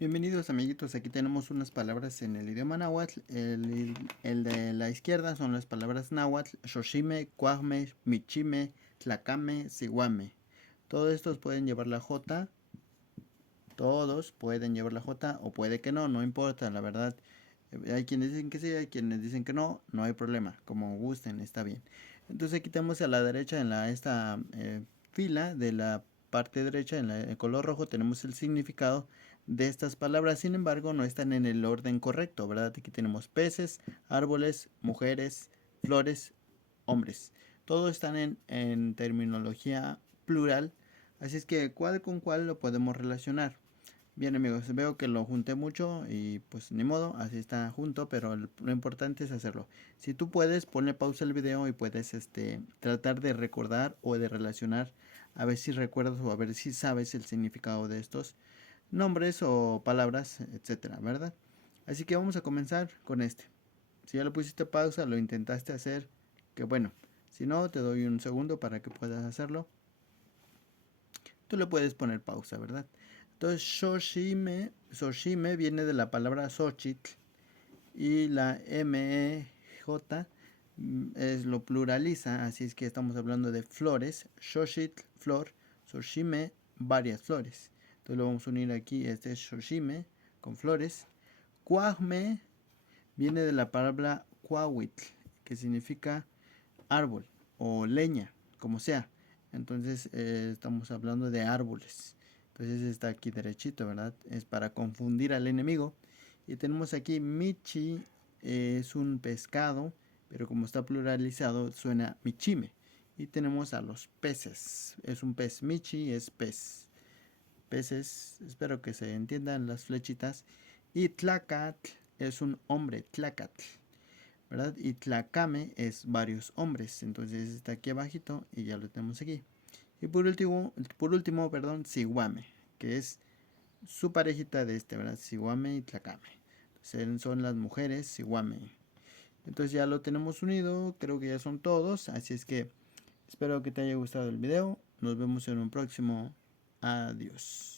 Bienvenidos amiguitos, aquí tenemos unas palabras en el idioma náhuatl. El de la izquierda son las palabras náhuatl: xoxime, cuajme, michime, tlacame, sihuame. Todos estos pueden llevar la J, todos pueden llevar la J o puede que no, no importa, la verdad. Hay quienes dicen que sí, hay quienes dicen que no, no hay problema, como gusten, está bien. Entonces aquí tenemos a la derecha en esta fila de la parte derecha, el color rojo, tenemos el significado de estas palabras. Sin embargo, no están en el orden correcto, ¿verdad? Aquí tenemos peces, árboles, mujeres, flores, hombres. Todos están en terminología plural, así es que cuál con cuál lo podemos relacionar. Bien amigos, veo que lo junté mucho y pues ni modo, así está junto, pero lo importante es hacerlo. Si tú puedes, ponle pausa al video y puedes tratar de recordar o de relacionar, a ver si recuerdas o a ver si sabes el significado de estos nombres o palabras, etcétera, ¿verdad? Así que vamos a comenzar con este. Si ya lo pusiste pausa, lo intentaste hacer, que bueno. Si no, te doy un segundo para que puedas hacerlo. Tú le puedes poner pausa, ¿verdad? Entonces, Xochime viene de la palabra Xochitl y la MEJ es lo pluraliza, así es que estamos hablando de flores. Xochitl, flor, Xochime, varias flores. Entonces lo vamos a unir aquí, este es Xochime con flores. Cuajme viene de la palabra cuahuitl, que significa árbol o leña, como sea. Entonces estamos hablando de árboles. Entonces está aquí derechito, ¿verdad? Es para confundir al enemigo. Y tenemos aquí michi, es un pescado, pero como está pluralizado suena michime. Y tenemos a los peces. Es un pez michi, es pez. Peces, espero que se entiendan las flechitas. Y tlacatl es un hombre, tlacatl, ¿verdad? Y tlacame es varios hombres. Entonces está aquí abajito y ya lo tenemos aquí. Y por último, perdón, Siwame, que es su parejita de este, ¿verdad? Siwame y tlacame. Entonces son las mujeres Siwame. Entonces ya lo tenemos unido, creo que ya son todos. Así es que espero que te haya gustado el video. Nos vemos en un próximo. Adiós.